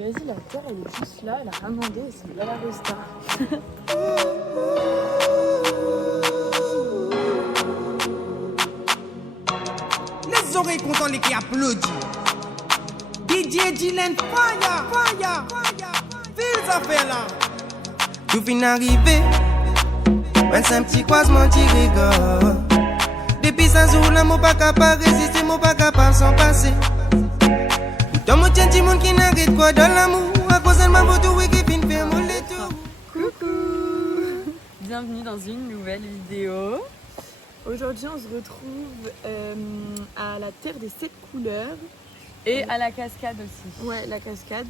vas-y, la terre elle est juste là, elle a rien demandé, c'est la Rosta. Les oreilles contentes, les qui applaudissent. DJ Dylan, fire, fire, fire. Fils affaire là. Tout fin arrivé. Ouais, c'est un petit croisement qui rigole. Depuis ça, jour là, mon pas capable résister, mon pas capable s'en passer. Dans mon tien, petit monde qui n'arrête quoi dans l'amour. À cause de ma moto, oui, qui fin fait mon tout. Coucou. Bienvenue dans une nouvelle vidéo. Aujourd'hui, on se retrouve à la Terre des 7 couleurs. Et à la cascade aussi. Ouais, la cascade.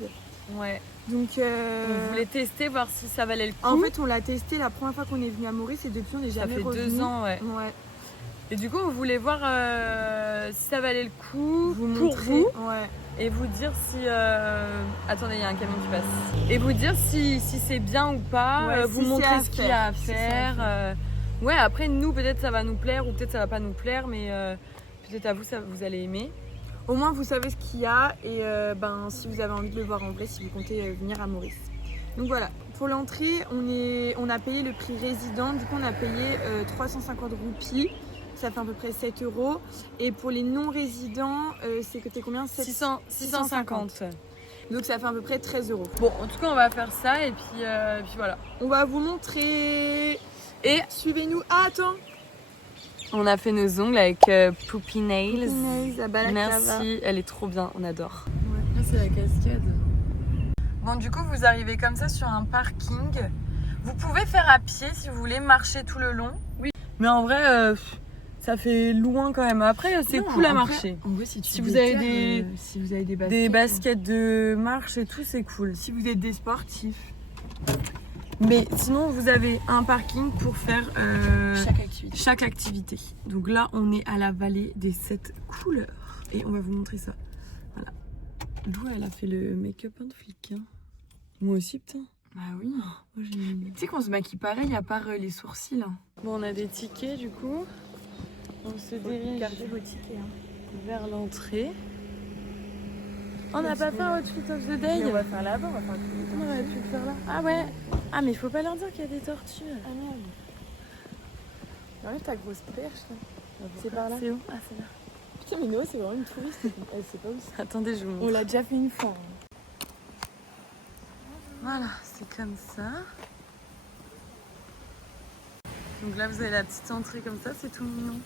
Ouais. Donc, on voulait tester, voir si ça valait le coup. En fait, on l'a testé la première fois qu'on est venu à Maurice et depuis, on n'est jamais revenu. Ça fait 2 ans, ouais. Et du coup, on voulait voir si ça valait le coup pour vous. Ouais. Et vous dire si... Attendez, il y a un camion qui passe. Et vous dire si c'est bien ou pas. Ouais, vous si montrer ce qu'il y a à si faire. Ouais, après, nous, peut-être ça va nous plaire ou peut-être ça va pas nous plaire. Mais peut-être à vous, vous allez aimer. Au moins vous savez ce qu'il y a et si vous avez envie de le voir en vrai, si vous comptez venir à Maurice. Donc voilà, pour l'entrée on a payé le prix résident, du coup on a payé 350 roupies, ça fait à peu près 7 €. Et pour les non-résidents, c'est coûté combien? 650. Donc ça fait à peu près 13 €. Bon, en tout cas on va faire ça et puis voilà. On va vous montrer et suivez-nous. Ah attends, on a fait nos ongles avec Poopy Nails. Merci, elle est trop bien, on adore. Ouais. Là c'est la cascade. Bon, du coup vous arrivez comme ça sur un parking. Vous pouvez faire à pied si vous voulez, marcher tout le long. Oui. Mais en vrai, ça fait loin quand même. Après c'est cool à marcher. En vrai, si vous avez des baskets de marche et tout, c'est cool. Si vous êtes des sportifs. Mais sinon, vous avez un parking pour faire chaque activité. Donc là, on est à la vallée des 7 couleurs. Et on va vous montrer ça. Voilà. Lou, elle a fait le make-up de flic. Hein. Moi aussi, putain. Bah oui. Oh, tu sais qu'on se maquille pareil à part les sourcils. Hein. Bon, on a des tickets du coup. On se dirige vos tickets, vers l'entrée. On n'a pas fait un outfit of the day. On va faire là-bas, on va faire on aurait pu le faire là. Ah ouais. Ah mais il faut pas leur dire qu'il y a des tortues. Ah merde. Enlève ta grosse perche là. C'est par là. C'est où? Ah c'est là. Putain mais Noah c'est vraiment une touriste. Elle sait pas où c'est. Attendez, je vous montre. On l'a déjà fait une fois. Voilà, c'est comme ça. Donc là vous avez la petite entrée comme ça, c'est tout mignon.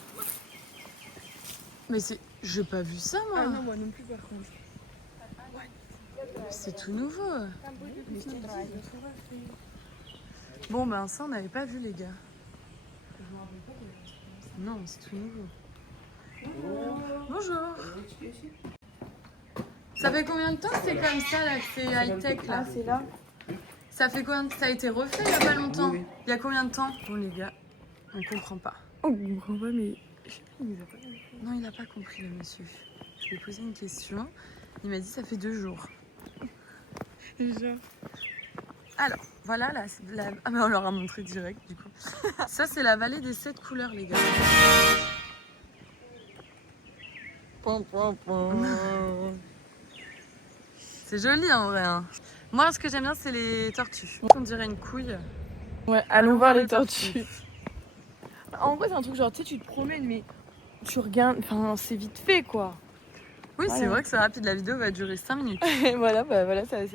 Mais c'est... J'ai pas vu ça moi. Ah non, moi non plus par contre. C'est tout nouveau. Bon ben ça on n'avait pas vu les gars. Non, c'est tout nouveau. Bonjour. Ça fait combien de temps que c'est comme ça là, que c'est high-tech là? Ah c'est là. Ça fait combien de... Ça a été refait il y a pas longtemps? Il y a combien de temps? Bon les gars, on comprend pas. On comprend pas mais... Non, il n'a pas compris le monsieur. Je lui ai posé une question. Il m'a dit ça fait 2 jours. Déjà. Alors, voilà, là, ah mais on leur a montré direct du coup. Ça, c'est la vallée des 7 couleurs, les gars. C'est joli en vrai. Hein. Moi, ce que j'aime bien, c'est les tortues. On dirait une couille. Ouais, allons voir les tortues. En vrai, c'est un truc genre, tu sais, tu te promènes, mais tu regardes, enfin, c'est vite fait quoi. Oui, voilà. C'est vrai que c'est rapide, la vidéo va durer 5 minutes. Voilà, c'est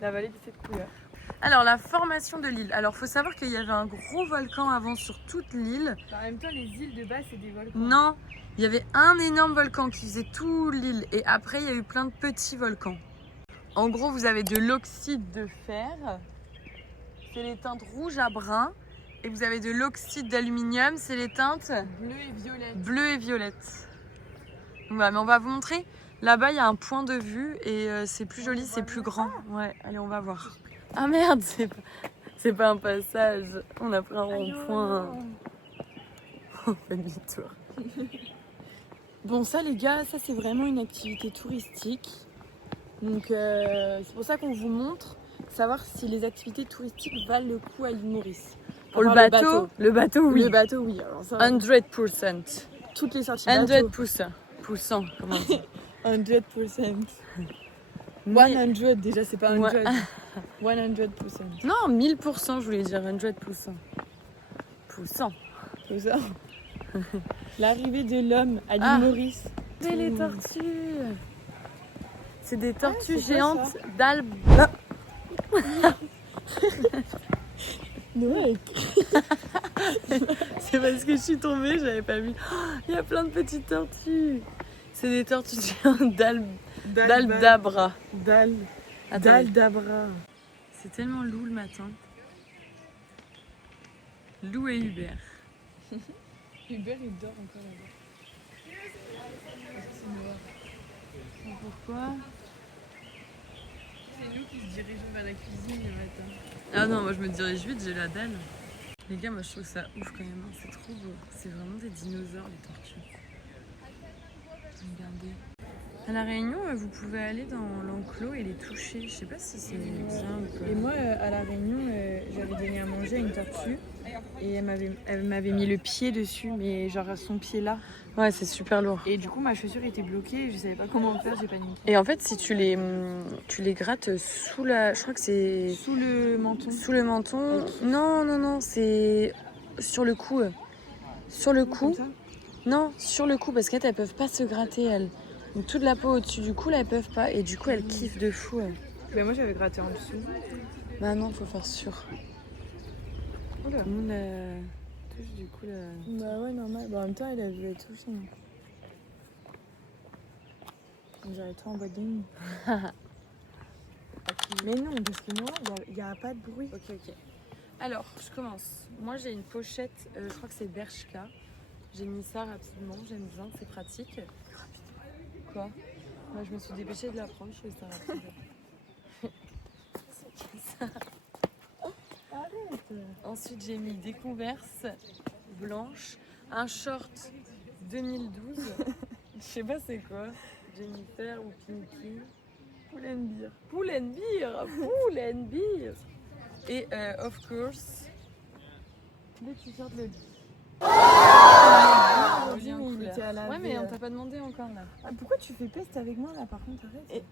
la vallée des 7 couleurs. Alors, la formation de l'île. Alors, faut savoir qu'il y avait un gros volcan avant sur toute l'île. En même temps, les îles de base, c'est des volcans. Non, il y avait un énorme volcan qui faisait tout l'île. Et après, il y a eu plein de petits volcans. En gros, vous avez de l'oxyde de fer. C'est les teintes rouge à brun. Et vous avez de l'oxyde d'aluminium. C'est les teintes bleu et violette. Ouais, mais on va vous montrer. Là-bas, il y a un point de vue et c'est plus joli, c'est plus grand. Ouais, allez, on va voir. Ah merde, c'est pas un passage. On a pris un rond-point. On fait demi-tour. Bon, ça, les gars, ça, c'est vraiment une activité touristique. Donc, c'est pour ça qu'on vous montre, savoir si les activités touristiques valent le coup à l'île Maurice. Pour le bateau, oui. Le bateau, oui. Alors, ça, 100%. Toutes les sorties bateau. 100%. Comment on dit? 100%. Mais- 100 déjà, c'est pas 100. Ouais. 100%. Non, 1000%, je voulais dire 100%. Poussant. C'est ça. L'arrivée de l'homme à l'île Ah. Maurice. C'est les tortues. C'est des tortues c'est quoi, géantes ça d'Albe. Ouais. C'est parce que je suis tombée, j'avais pas vu. Il y a plein de petites tortues. C'est des tortues géantes d'Aldabra. Attends, D'Aldabra. c'est tellement Lou le matin. Lou et Hubert. Hubert, il dort encore là-bas. Pourquoi? C'est nous qui se dirigeons vers la cuisine le matin. Ah non, moi je me dirige vite, j'ai la dalle. Les gars, moi je trouve ça ouf quand même, hein. C'est trop beau. C'est vraiment des dinosaures les tortues. Regardez. À La Réunion, vous pouvez aller dans l'enclos et les toucher. Je sais pas si c'est bien ou pas. Et moi, à La Réunion, j'avais donné à manger à une tortue. Et elle m'avait mis le pied dessus, mais genre son pied là. Ouais, c'est super lourd. Et du coup, ma chaussure était bloquée et je savais pas comment faire, j'ai paniqué. Et en fait, si tu les grattes sous la... Je crois que c'est... Sous le menton. Sous le menton. Non, c'est sur le cou. Sur le cou. Comme ça. Non, sur le cou, parce qu'elles elles peuvent pas se gratter, elles. Donc toute la peau au-dessus du cou, là, elles peuvent pas. Et du coup, elles kiffent de fou. Bah, moi, j'avais gratté en dessous. Bah non, faut faire sûr. Oula. Tout le monde touche du coup là. Bah ouais, normal. Bah, en même temps, elle avait touché. J'aurais trop en boîte de nuit. Mais non, parce que moi, il n'y a pas de bruit. Ok. Alors, je commence. Moi, j'ai une pochette, je crois que c'est Bershka. J'ai mis ça rapidement, j'aime bien, c'est pratique. Quoi? Moi, je me suis dépêchée de la prendre, je fais ça rapide. C'est ça. Arrête. Ensuite, j'ai mis des Converse blanches, un short 2012. Je sais pas c'est quoi. Jennifer ou Pinky. Pull&Beer. Pull&Beer. Et of course, Le t-shirt, le Oli en il couleur. était à laver. Ouais, mais on t'a pas demandé encore là. Ah, pourquoi tu fais peste avec moi là, par contre, arrête. Et-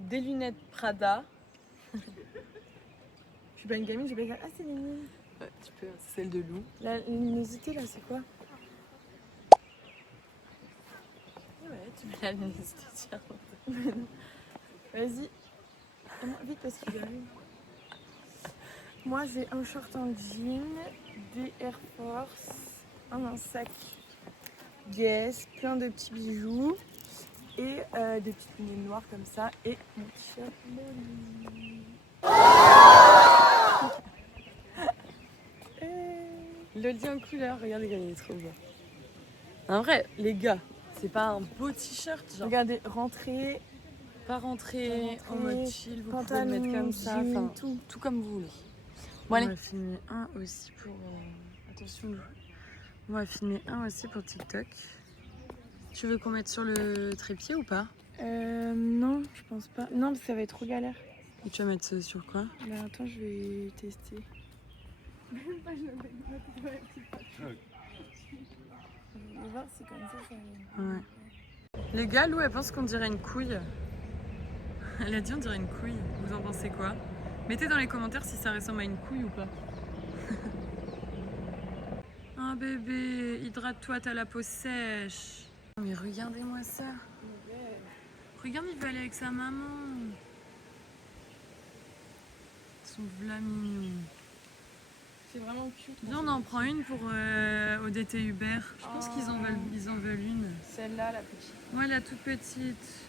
Des lunettes Prada. Je suis pas une gamine, je vais pas. Ah, c'est les miennes. Ouais, tu peux, c'est celle de Lou. La luminosité là, c'est quoi? Ouais, tu mets la luminosité, tiens. Vas-y. Vite parce qu'il arrive. Moi, j'ai un short en jean, des Air Force, un sac Guess, plein de petits bijoux et des petites lunettes noires comme ça et mon t-shirt Loli. Loli en couleur, regardez comme il est trop beau. En vrai, les gars, c'est pas un beau t-shirt, genre Regardez, rentrée, pas rentrer en mode chill, vous pouvez le pantalon, mettre comme ça, jean, enfin tout. tout comme vous voulez. Bon, allez. On va filmer un aussi pour... Attention, on va filmer un aussi pour TikTok. Tu veux qu'on mette sur le trépied ou pas? Non, je pense pas. Non, parce que ça va être trop galère. Et tu vas mettre ça sur quoi? Bah attends, je vais tester. Je vais voir si comme ça Ouais. Les gars, Lou, elle pense qu'on dirait une couille. Elle a dit on dirait une couille. Vous en pensez quoi? Mettez dans les commentaires si ça ressemble à une couille ou pas. Un bébé, hydrate-toi, t'as la peau sèche. Mais regardez-moi ça. Regarde, il veut aller avec sa maman. Ils sont v'là mignons. C'est vraiment cute. Viens, on en prend une pour Odette et Hubert. Je pense qu'ils en veulent une. Celle-là, la petite. Moi, la toute petite.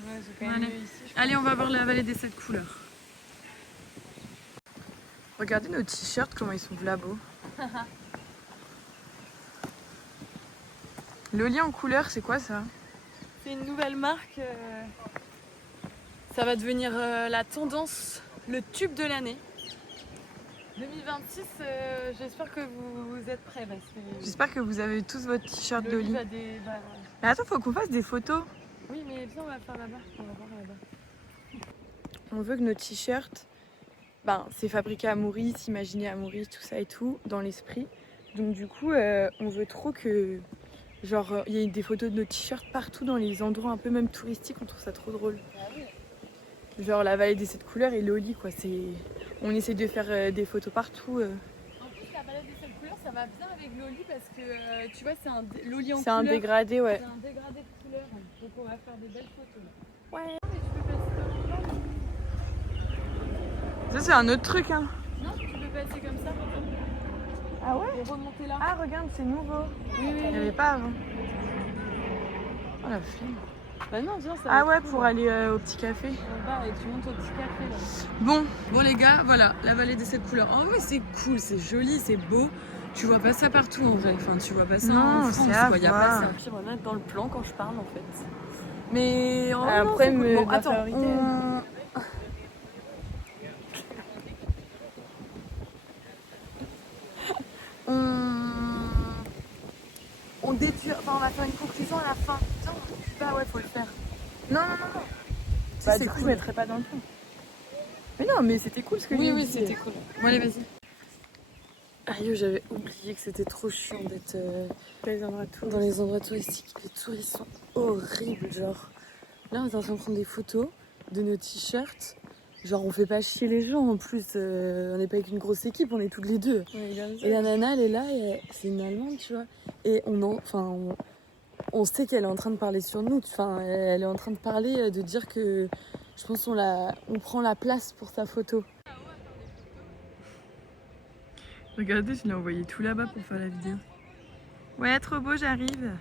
Ouais, c'est quand même Allez. mieux ici. Allez, on va voir la vallée des 7 couleurs. Regardez nos t-shirts, comment ils sont beaux. Loli en couleur, c'est quoi ça? C'est une nouvelle marque. Ça va devenir la tendance, le tube de l'année. 2026, j'espère que vous êtes prêts. Parce que J'espère que vous avez tous votre t-shirt Loli Loli. va des... Mais attends, faut qu'on fasse des photos. Oui, mais viens, on va faire là-bas. On va voir là-bas. On veut que nos t-shirts, c'est fabriqué à Maurice, imaginé à Maurice, tout ça et tout, dans l'esprit. Donc du coup, on veut trop que Genre, il y a des photos de nos t-shirts partout dans les endroits un peu même touristiques, on trouve ça trop drôle. Genre la vallée des 7 couleurs et Loli, quoi. On essaie de faire des photos partout. En plus, la balade des 7 couleurs, ça va bien avec Loli parce que tu vois, c'est un Loli en C'est couleur. un dégradé, ouais. C'est un dégradé de couleurs. Donc on va faire des belles photos. Ouais. Mais tu peux passer comme ça. Ça, c'est un autre truc, hein. Non, tu peux passer comme ça. Ah ouais? Et remonter là. Ah, regarde, c'est nouveau. Oui, oui. Il n'y avait pas avant. Oh la flemme. Bah non, viens, ça va Ah être ouais, cool. pour aller au petit café. On va et tu montes au petit café là. Bon les gars, voilà, la vallée des 7 couleurs. En vrai, c'est cool, c'est joli, c'est beau. Tu vois pas ça partout en vrai. Enfin, tu vois pas ça en Non, France. c'est à quoi. Y a pas voir. ça. Puis on va mettre dans le plan quand je parle en fait. Mais en Après, non, c'est me cool. Bon, attends, on détue, enfin on va faire une conclusion à la fin. Putain, on détue pas, ouais, faut le faire. Non. Si, c'est du coup, cool. je mettrai pas dans le fond. Mais non, mais c'était cool ce que Oui, j'ai oui, dit. c'était cool. Bon, allez, vas-y. Aïe, j'avais oublié que c'était trop chiant d'être dans les endroits touristiques. Les touristes sont horribles, genre. Là, on est en train de prendre des photos de nos t-shirts. Genre, on fait pas chier les gens en plus. On n'est pas avec une grosse équipe, on est toutes les deux. Et la nana, elle est là, et c'est une Allemande, tu vois. Et on sait qu'elle est en train de parler sur nous. Enfin, elle est en train de parler, de dire que je pense on prend la place pour sa photo. Regardez, je l'ai envoyé tout là-bas pour faire la vidéo. Ouais, trop beau, j'arrive.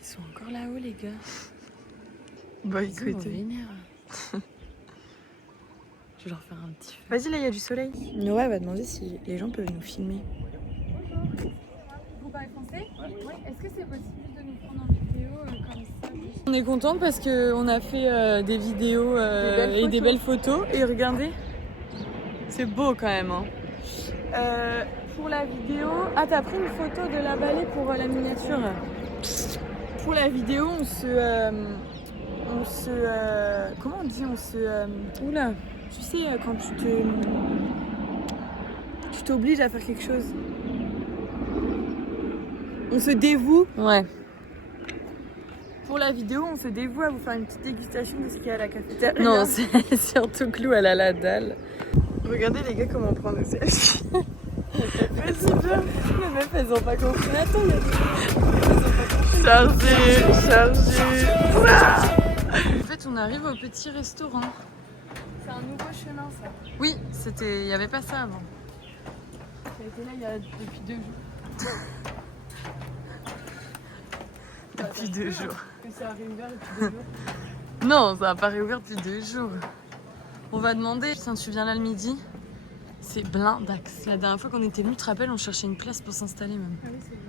Ils sont encore là-haut, les gars. Bah Ils sont écoutez. vénères. Je vais leur faire un petit feu. Vas-y, là, il y a du soleil. Noah va demander si les gens peuvent nous filmer. Vous parlez français? Oui. Est-ce que c'est possible de nous prendre en vidéo comme ça? On est contente parce qu'on a fait des vidéos et des belles photos. Et regardez, c'est beau quand même. Hein. Pour la vidéo... Ah, t'as pris une photo de la vallée pour la miniature? Pour la vidéo, on se... comment on dit? Oula, tu sais, quand tu t'obliges à faire quelque chose. On se dévoue. Ouais. Pour la vidéo, on se dévoue à vous faire une petite dégustation de ce qu'il y a à la cafétéria. Non, c'est surtout Clou, elle a la dalle. Regardez les gars comment on prend nos selfies. Vas-y, viens. Les meufs, elles ont pas compris. Attends, il y a des Chargé. En fait, on arrive au petit restaurant. C'est un nouveau chemin, ça. Oui, il y avait pas ça avant. Ça a été là depuis 2 jours. Depuis 2 jours. Que ça a réouvert depuis 2 jours. Non, ça n'a pas réouvert depuis 2 jours. On va demander, tiens, tu viens là le midi? C'est blindax. La dernière fois qu'on était venus, tu te rappelles, on cherchait une place pour s'installer même. Ah oui, c'est vrai.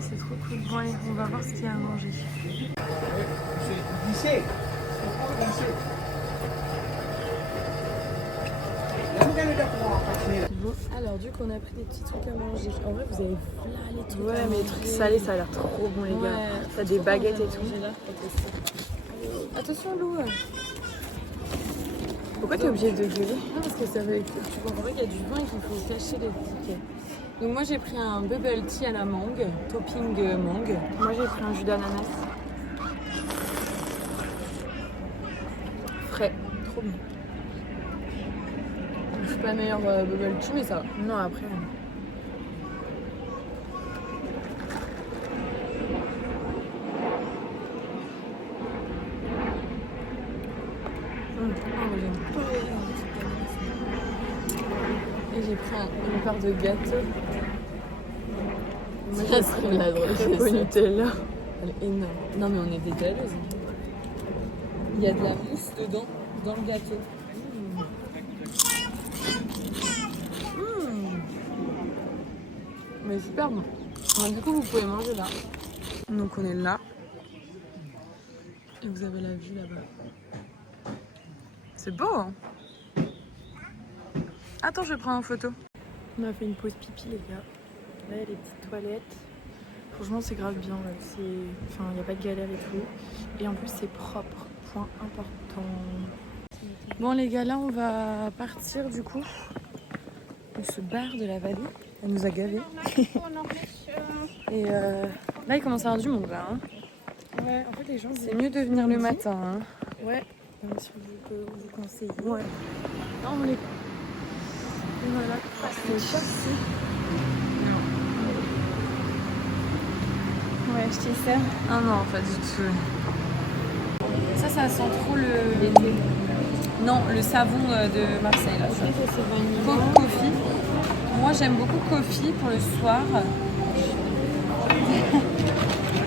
C'est trop cool. Bon allez, on va voir ce qu'il y a à manger. Bon, alors du coup on a pris des petits trucs à manger. En vrai vous avez là les trucs. Ouais, mais les trucs salés, ça a l'air trop bon, les gars. T'as des baguettes et tout. Attention Lou. Pourquoi t'es obligée de gueuler? Non parce que ça va, tu comprends qu'il y a du vin et qu'il faut cacher les tickets. Donc moi j'ai pris un bubble tea à la mangue, topping mangue. Moi j'ai pris un jus d'ananas. Frais, trop bon. C'est pas le meilleur bubble tea mais ça va. Non, après. Et j'ai pris une part de gâteau. Moi Ça serait la drôle. crêpe au Nutella. Elle est énorme. Non mais on est des jalouses. Il y a de la mousse dedans, dans le gâteau. Mais super bon. Alors, du coup vous pouvez manger là. Donc on est là. Et vous avez la vue là-bas. C'est beau hein. Attends, je prends en photo. On a fait une pause pipi, les gars. Là, il y a les petites toilettes. Franchement, c'est grave bien. Enfin, il n'y a pas de galère et tout. Et en plus, c'est propre. Point important. Bon les gars, là on va partir du coup. On se barre de la vallée. Elle nous a gavés. Et là il commence à y avoir du monde là. Hein. Ouais, en fait les gens... C'est mieux de venir le matin. Hein. Ouais, même si vous conseillez. Ouais. Non, on les... Et voilà. C'est cher ici. Ouais, acheter ça. Ah non, pas du tout. Ça sent trop le... L'été. Non, le savon de Marseille là. Ça. Ça c'est vanille. Coffee. Moi j'aime beaucoup Coffee pour le soir.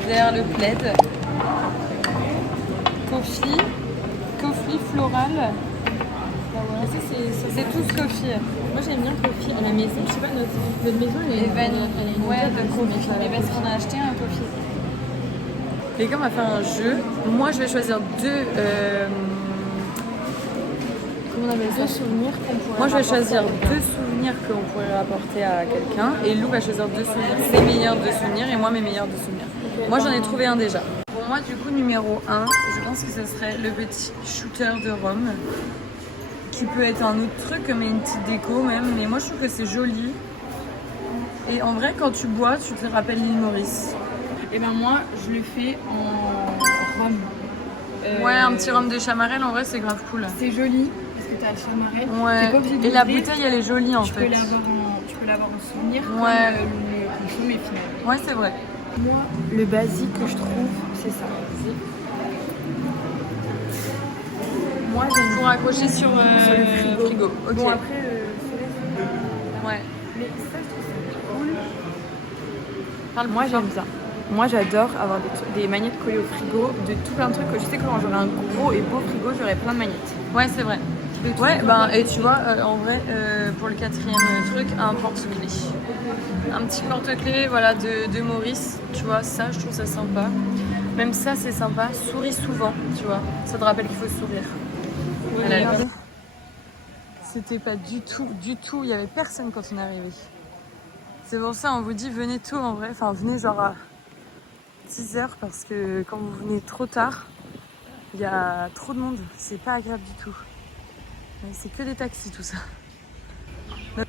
Derrière le plaid. Coffee floral. C'est tous Coffee. Moi j'aime bien Coffee. À la maison, je sais pas, notre maison elle Les est vanilles. elle a une Ouais, odeur de assez Coffee. méchante. Mais parce qu'on a acheté un Coffee. Les gars, on va faire un jeu. Moi je vais choisir deux. Comment on appelle ça? Deux souvenirs qu'on pourrait Moi je vais rapporter choisir à quelqu'un. deux souvenirs qu'on pourrait rapporter à quelqu'un et Lou va choisir deux souvenirs, ses meilleurs deux souvenirs et moi mes meilleurs deux souvenirs. Moi j'en ai trouvé un déjà. Pour moi du coup numéro 1, je pense que ce serait le petit shooter de Rome qui peut être un autre truc mais une petite déco même, mais moi je trouve que c'est joli. Et en vrai quand tu bois tu te rappelles l'île Maurice. Et ben moi je le fais en rhum. Ouais, un petit rhum de Chamarelle en vrai c'est grave cool. C'est joli parce que t'as le chamarel. T'es Ouais, pas obligé de et la l'ouvrir. bouteille elle est jolie en Tu fait. peux l'avoir en souvenir Ouais. comme le consomme et finalement. Ouais c'est vrai. Moi, le basique que je trouve, c'est ça. Moi, j'aime Pour accrocher sur le frigo. Ok. Bon, après, Ouais. mais ça, je trouve ça cool. Parle Moi, j'aime ça. Moi, j'adore avoir des magnettes collées au frigo, de tout plein de trucs. Je sais que quand j'aurai un gros et beau frigo, j'aurai plein de magnettes. Ouais, c'est vrai. Ouais, ben, et tu vois, en vrai, pour le quatrième truc, un porte-clés. Un petit porte-clés, voilà, de Maurice. Tu vois, ça, je trouve ça sympa. Même ça, c'est sympa. Souris souvent, tu vois. Ça te rappelle qu'il faut sourire. Ouais, Elle a regardez. C'était pas du tout, il y avait personne quand on est arrivé. C'est pour ça, on vous dit, venez tôt en vrai. Enfin, venez genre à 10h parce que quand vous venez trop tard, il y a trop de monde. C'est pas agréable du tout. C'est que des taxis tout ça.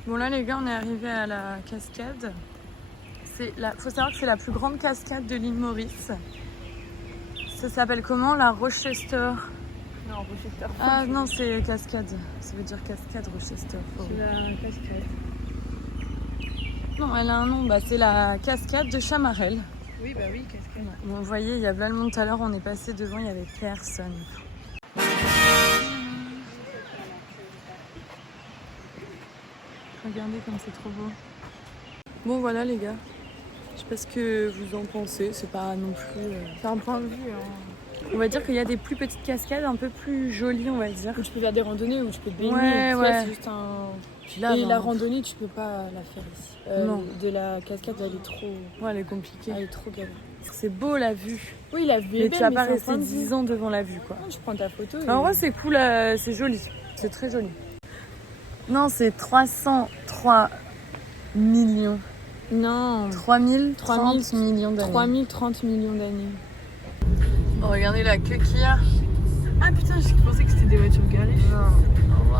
Bon là les gars, on est arrivé à la cascade. Faut savoir que c'est la plus grande cascade de l'île Maurice. Ça s'appelle comment? La Rochester. Non, Rochester. Ah non, c'est cascade. Ça veut dire cascade Rochester. C'est la cascade. Non, elle a un nom. Bah, c'est la cascade de Chamarelle. Oui, bah oui, cascade. Bon, vous voyez, il y a plein de monde tout à l'heure. On est passé devant, il y avait personne. Regardez comme c'est trop beau. Bon voilà les gars, je sais pas ce que vous en pensez, c'est pas non plus... C'est un point de vue. Hein. On va dire qu'il y a des plus petites cascades un peu plus jolies on va dire. Où tu peux faire des randonnées, où tu peux te baigner. Ouais, Tu vois, ouais. c'est juste un... Puis là, et ben, la randonnée, tu peux pas la faire ici. Non. De la cascade, elle est trop... ouais, elle est compliquée. Elle est trop galère. C'est beau la vue. Oui, la vue Mais est tu belle, vas mais pas c'est un rester point de vue. 10 ans devant la vue quoi. Non, je prends ta photo. En vrai c'est cool, c'est joli. C'est très joli. Non, c'est 303 millions. Non, 3030 millions d'années. 3030 millions d'années. Oh, regardez la queue qu'il y a. Ah putain, je pensais que c'était des voitures garées. Oh, wow.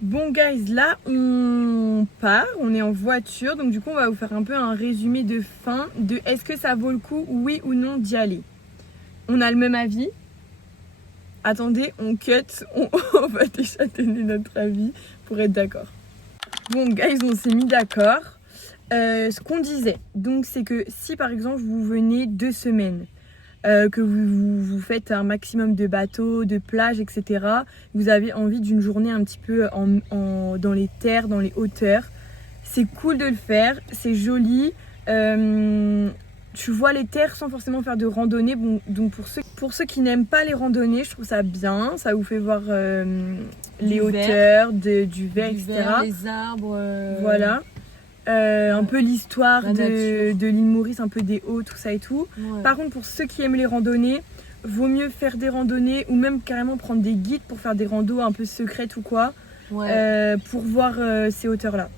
Bon guys, là on part, on est en voiture, donc du coup on va vous faire un peu un résumé de fin de est-ce que ça vaut le coup, oui ou non d'y aller. On a le même avis. Attendez, on cut, on va déjà donner notre avis pour être d'accord. Bon guys, on s'est mis d'accord. Ce qu'on disait, donc c'est que si par exemple vous venez 2 semaines, que vous faites un maximum de bateaux, de plages, etc. Vous avez envie d'une journée un petit peu dans les terres, dans les hauteurs. C'est cool de le faire, c'est joli. Tu vois les terres sans forcément faire de randonnée. Bon, donc pour ceux qui n'aiment pas les randonnées, je trouve ça bien. Ça vous fait voir les hauteurs, du vert, etc. Les arbres. Voilà. Un peu l'histoire La de l'île Maurice, un peu des hauts, tout ça et tout. Ouais. Par contre, pour ceux qui aiment les randonnées, vaut mieux faire des randonnées ou même carrément prendre des guides pour faire des randos un peu secrètes ou quoi, Ouais. pour voir ces hauteurs-là.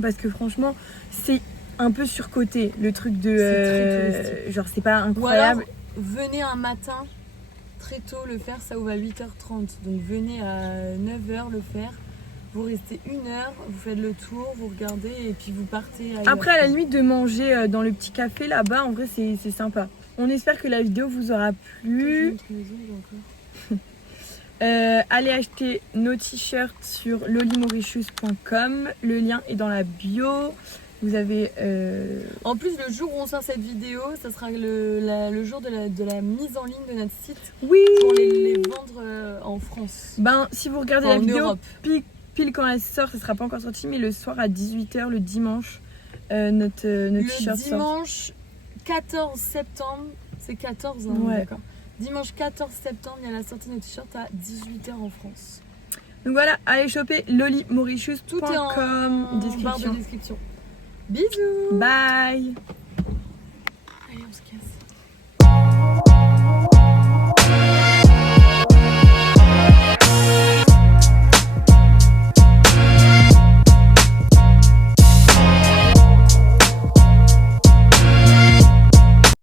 Parce que franchement, c'est un peu surcoté, le truc de C'est très touristique. genre c'est pas Ou alors, incroyable. venez un matin très tôt le faire, ça ouvre à 8h30. Donc venez à 9h le faire. Vous restez 1 heure, vous faites le tour, vous regardez et puis vous partez ailleurs. Après, à la limite de manger dans le petit café là-bas, en vrai c'est sympa. On espère que la vidéo vous aura plu. Allez acheter nos t-shirts sur lolimorichus.com. Le lien est dans la bio. Vous avez En plus, le jour où on sort cette vidéo, ça sera le jour de la mise en ligne de notre site oui. pour les vendre en France. Ben si vous regardez En la vidéo Europe. pile quand elle sort, ça sera pas encore sorti, mais le soir à 18h le dimanche, notre t-shirt Le sort. dimanche 14 septembre, c'est 14 hein, Ouais. d'accord. Dimanche 14 septembre, il y a la sortie de notre t-shirt à 18h en France. Donc voilà, allez choper lolimorichus.com. Tout est en barre de description. Bisous. Bye. Allez, on se casse.